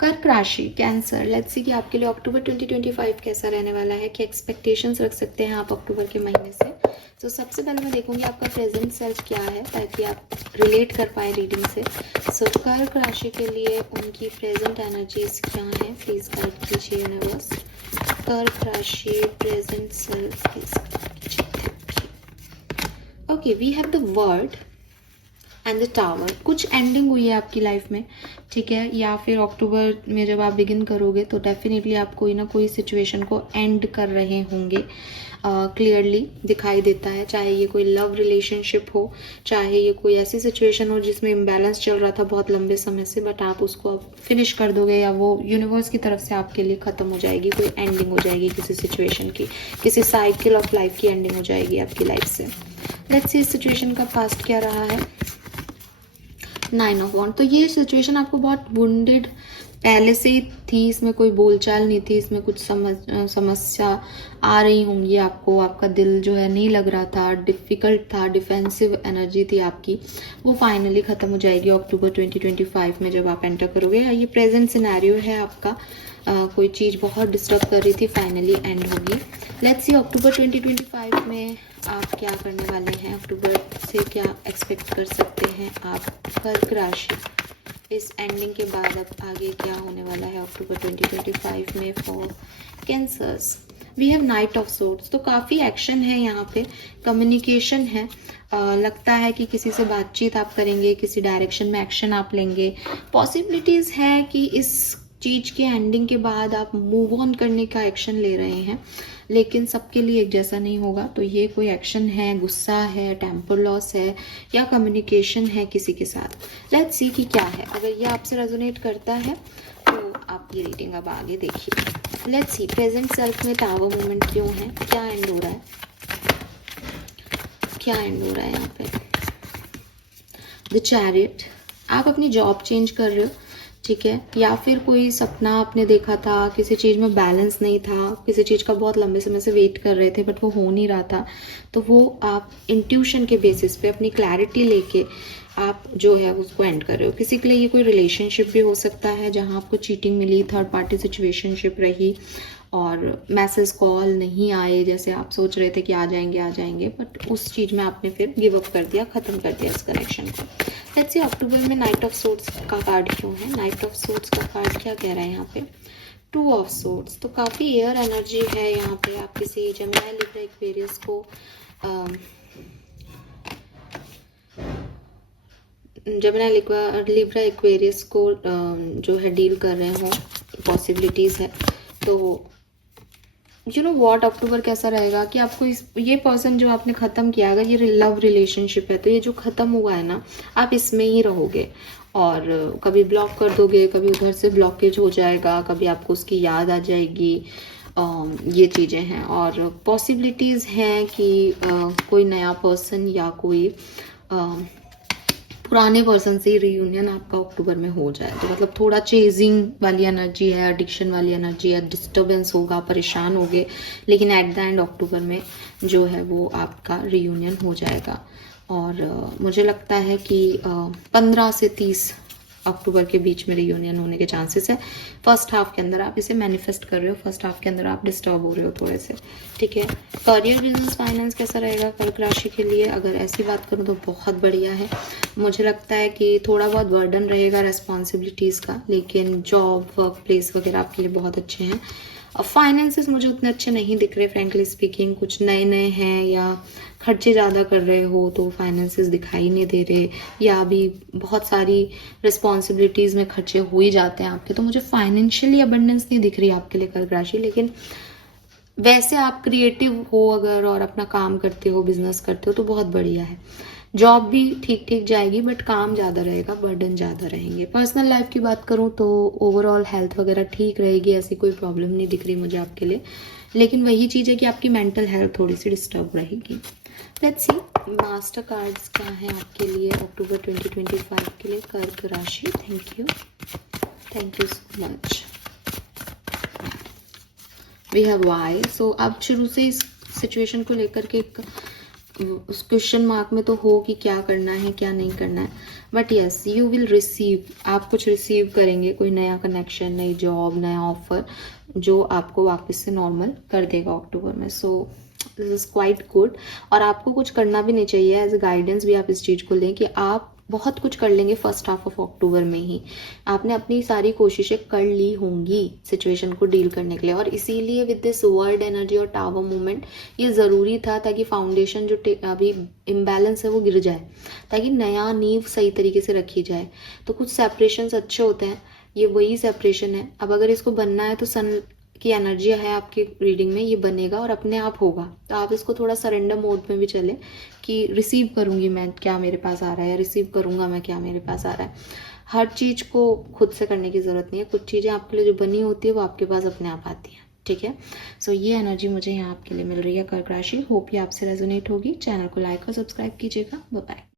कर्क राशि cancer, let's see कि आपके लिए अक्टूबर 2025 कैसा रहने वाला है, क्या एक्सपेक्टेशंस रख सकते हैं आप अक्टूबर के महीने से। तो सबसे पहले मैं देखूंगी आपका प्रेजेंट सेल्फ क्या है ताकि आप रिलेट कर पाए रीडिंग से। सो कर्क राशि के लिए उनकी प्रेजेंट एनर्जीज क्या है, प्लीज गाइड कीजिए यूनिवर्स। कर्क राशि प्रेजेंट सेल्फ प्लीज कीजिए। Okay, we have the world and the tower. कुछ एंडिंग हुई है आपकी लाइफ में, ठीक है, या फिर अक्टूबर में जब आप बिगिन करोगे तो डेफिनेटली आप कोई ना कोई सिचुएशन को एंड कर रहे होंगे। क्लियरली दिखाई देता है, चाहे ये कोई लव रिलेशनशिप हो, चाहे ये कोई ऐसी सिचुएशन हो जिसमें इम्बैलेंस चल रहा था बहुत लंबे समय से, बट आप उसको अब फिनिश कर दोगे या वो यूनिवर्स की तरफ से आपके लिए ख़त्म हो जाएगी, कोई एंडिंग हो जाएगी किसी सिचुएशन की, किसी साइकिल ऑफ लाइफ की एंडिंग हो जाएगी आपकी लाइफ से। लेट्स सी इस सिचुएशन का पास्ट क्या रहा है। 9 ऑफ वॉन्ड, तो ये सिचुएशन आपको बहुत वुंडेड पहले से ही थी, इसमें कोई बोलचाल नहीं थी, इसमें कुछ समस्या आ रही होंगी आपको, आपका दिल जो है नहीं लग रहा था, डिफ़िकल्ट था, डिफेंसिव एनर्जी थी आपकी, वो फाइनली ख़त्म हो जाएगी अक्टूबर 2025 में जब आप एंटर करोगे। ये प्रेजेंट सिनेरियो है आपका, कोई चीज़ बहुत डिस्टर्ब कर रही थी, फाइनली एंड होगी। लेट्स सी अक्टूबर 2025 में आप क्या करने वाले हैं, अक्टूबर से क्या एक्सपेक्ट कर सकते हैं आप कर्क राशि। इस एंडिंग के बाद अब आगे क्या होने वाला है अक्टूबर 2025 में for cancers. We have knight of swords, तो काफ़ी एक्शन है यहाँ पे, कम्युनिकेशन है, लगता है कि किसी से बातचीत आप करेंगे, किसी डायरेक्शन में एक्शन आप लेंगे। पॉसिबिलिटीज़ है कि इस चीज़ के एंडिंग के बाद आप मूव ऑन करने का एक्शन ले रहे हैं, लेकिन सबके लिए एक जैसा नहीं होगा। तो ये कोई एक्शन है, गुस्सा है, टेम्पर लॉस है, या कम्युनिकेशन है किसी के साथ। लेट्स सी कि क्या है। अगर ये आपसे रेजोनेट करता है तो आप ये रीडिंग अब आगे देखिए। लेट्स सी प्रेजेंट सेल्फ में टावर मूवमेंट क्यों है, क्या एंड हो रहा है, क्या एंड हो रहा है यहाँ पे। द चैरियट, आप अपनी जॉब चेंज कर रहे हो, ठीक है, या फिर कोई सपना आपने देखा था, किसी चीज़ में बैलेंस नहीं था, किसी चीज़ का बहुत लंबे समय से वेट कर रहे थे बट वो हो नहीं रहा था, तो वो आप इंट्यूशन के बेसिस पे अपनी क्लैरिटी लेके आप जो है उसको एंड कर रहे हो। किसी के लिए ये कोई रिलेशनशिप भी हो सकता है जहाँ आपको चीटिंग मिली, थर्ड पार्टी सिचुएशनशिप रही और मैसेज कॉल नहीं आए जैसे आप सोच रहे थे कि आ जाएंगे, बट उस चीज़ में आपने फिर गिव अप कर दिया, ख़त्म कर दिया इस कनेक्शन को। लेट्स सी अक्टूबर में नाइट ऑफ सोर्ड्स का कार्ड क्यों है, नाइट ऑफ सोर्ड्स का कार्ड क्या कह रहा है यहाँ पे। 2 ऑफ सोर्ड्स, तो काफ़ी एयर एनर्जी है यहाँ पे। आप किसी जेमिनी, लिब्रा, एक्वेरियस को जेमिनी, लिब्रा, एक्वेरियस को जो है डील कर रहे हो, पॉसिबिलिटीज़ है। तो यू नो व्हाट, अक्टूबर कैसा रहेगा कि आपको ये पर्सन जो आपने ख़त्म किया, अगर ये लव रिलेशनशिप है तो ये जो ख़त्म हुआ है ना, आप इसमें ही रहोगे और कभी ब्लॉक कर दोगे, कभी उधर से ब्लॉकेज हो जाएगा, कभी आपको उसकी याद आ जाएगी। ये चीज़ें हैं और पॉसिबिलिटीज़ हैं कि कोई नया पर्सन या कोई पुराने पर्सन से रियूनियन आपका अक्टूबर में हो जाए। तो मतलब थोड़ा चेजिंग वाली एनर्जी है, एडिक्शन वाली एनर्जी है, डिस्टर्बेंस होगा, परेशान होगे, लेकिन एट द एंड अक्टूबर में जो है वो आपका रियूनियन हो जाएगा। और मुझे लगता है कि 15 से 30 अक्टूबर के बीच में रियूनियन होने के चांसेस है। फर्स्ट हाफ के अंदर आप इसे मैनिफेस्ट कर रहे हो, फर्स्ट हाफ के अंदर आप डिस्टर्ब हो रहे हो थोड़े से, ठीक है। करियर, बिजनेस, फाइनेंस कैसा रहेगा कर्क राशि के लिए, अगर ऐसी बात करूँ तो बहुत बढ़िया है। मुझे लगता है कि थोड़ा बहुत बर्डन रहेगा रेस्पॉन्सिबिलिटीज़ का, लेकिन जॉब, वर्क प्लेस वगैरह आपके लिए बहुत अच्छे हैं। फाइनेंसेस मुझे उतने अच्छे नहीं दिख रहे, फ्रेंकली स्पीकिंग। कुछ नए नए हैं या खर्चे ज़्यादा कर रहे हो तो फाइनेंसेस दिखाई नहीं दे रहे, या अभी बहुत सारी रिस्पॉन्सिबिलिटीज़ में खर्चे हो ही जाते हैं आपके, तो मुझे फाइनेंशियली अबंडेंस नहीं दिख रही आपके लिए कर्क राशि। लेकिन वैसे आप क्रिएटिव हो अगर और अपना काम करते हो, बिजनेस करते हो तो बहुत बढ़िया है। जॉब भी ठीक ठीक जाएगी बट काम ज़्यादा रहेगा, बर्डन ज़्यादा रहेंगे। पर्सनल लाइफ की बात करूँ तो ओवरऑल हेल्थ वगैरह ठीक रहेगी, ऐसी कोई प्रॉब्लम नहीं दिख रही मुझे आपके लिए, लेकिन वही चीज़ है कि आपकी मेंटल हेल्थ थोड़ी सी डिस्टर्ब रहेगी। लेट्स सी मास्टर कार्ड्स क्या है आपके लिए अक्टूबर 2025 के लिए कर्क राशि। Thank you so much. We have why. सो अब शुरू से इस सिचुएशन को लेकर के उस क्वेश्चन मार्क में तो हो कि क्या करना है क्या नहीं करना है। But yes you will receive, आप कुछ रिसीव करेंगे, कोई नया कनेक्शन, नई जॉब, नया ऑफर जो आपको वापस से नॉर्मल कर देगा अक्टूबर में। So this is quite good. और आपको कुछ करना भी नहीं चाहिए, एज ए गाइडेंस भी आप इस चीज़ को लें कि आप बहुत कुछ कर लेंगे फर्स्ट हाफ ऑफ अक्टूबर में ही। आपने अपनी सारी कोशिशें कर ली होंगी सिचुएशन को डील करने के लिए, और इसीलिए विद दिस वर्ल्ड एनर्जी और टावर मूवमेंट ये ज़रूरी था, ताकि फाउंडेशन जो अभी इम्बैलेंस है वो गिर जाए, ताकि नया नींव सही तरीके से रखी जाए। तो कुछ सेपरेशंस अच्छे होते हैं, ये वही सेपरेशन है। अब अगर इसको बनना है तो सन की एनर्जी है आपकी रीडिंग में, ये बनेगा और अपने आप होगा। तो आप इसको थोड़ा सरेंडर मोड में भी चलें कि रिसीव करूँगी मैं क्या मेरे पास आ रहा है, या रिसीव करूँगा मैं क्या मेरे पास आ रहा है। हर चीज़ को खुद से करने की ज़रूरत नहीं है, कुछ चीज़ें आपके लिए जो बनी होती है वो आपके पास अपने आप आती हैं, ठीक है। सो ये एनर्जी मुझे यहाँ आपके लिए मिल रही है कर्क राशि। होप ये आपसे रेजोनेट होगी। चैनल को लाइक और सब्सक्राइब कीजिएगा। Bye bye.